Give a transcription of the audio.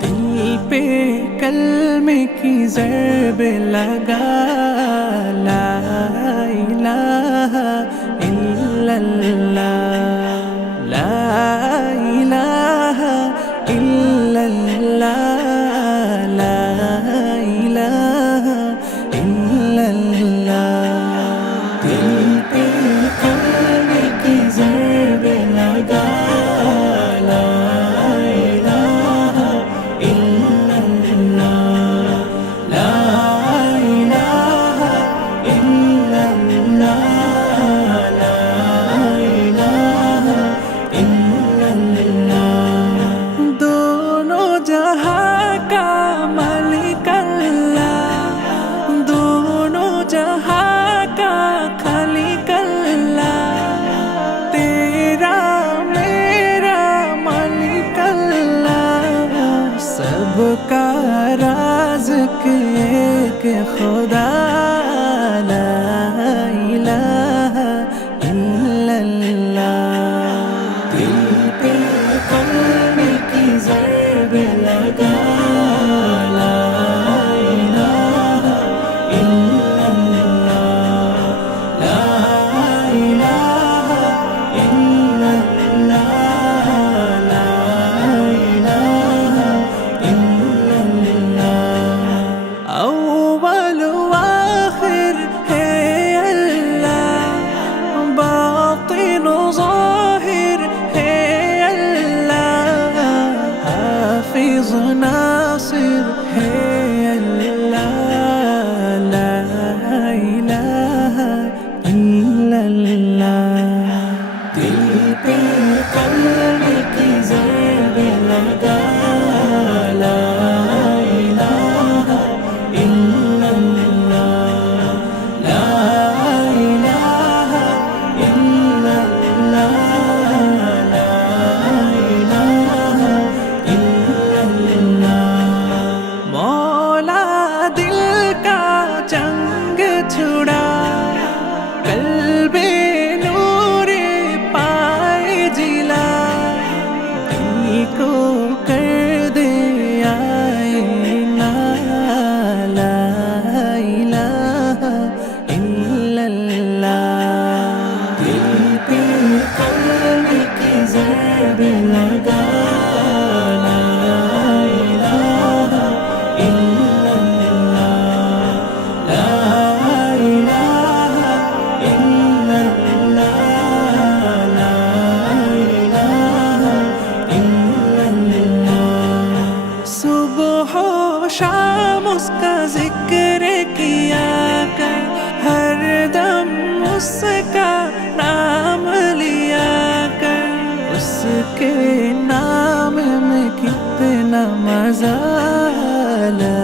دل پہ کلمے کی ضرب لگا، لا الہ الا اللہ، لا الہ الا اللہ، لا الہ الا اللہ۔ دل پہ کلمے کی ضرب لگا، جہاں کا مالک اللہ، دونوں جہاں کا خالق اللہ، تیرا میرا مالک اللہ، سب کا رازق ایک خدا، لا الہ الا اللہ۔ دل پہ کلمے کی ضرب لگا، لا الہ الا اللہ، لا الہ الا اللہ، لا الہ الا اللہ۔ اول وآخر ہے اللہ، باطن ظاہر ہے اللہ، حافظ ناصر ہے اللہ، لا الہ الا اللہ۔ دل پہ کلمے کی ضرب لگا، لا الہ الا اللہ، لا الہ الا اللہ، لا الہ الا اللہ۔ مولا دل کا جنگ چھڑا، قلب نور پائے جلا، دل کو کر دے آئینہ، لا الہ الا اللہ۔ دل پہ کلمے کی ضرب لگا، لا الہ الا اللہ، لا الہ الا اللہ، لا الہ الا اللہ۔ صبح و شام اس کا ذکر کیا کر، ہر دم اس کا نام لیا کر، اس کے نام میں کتنا مزہ، لا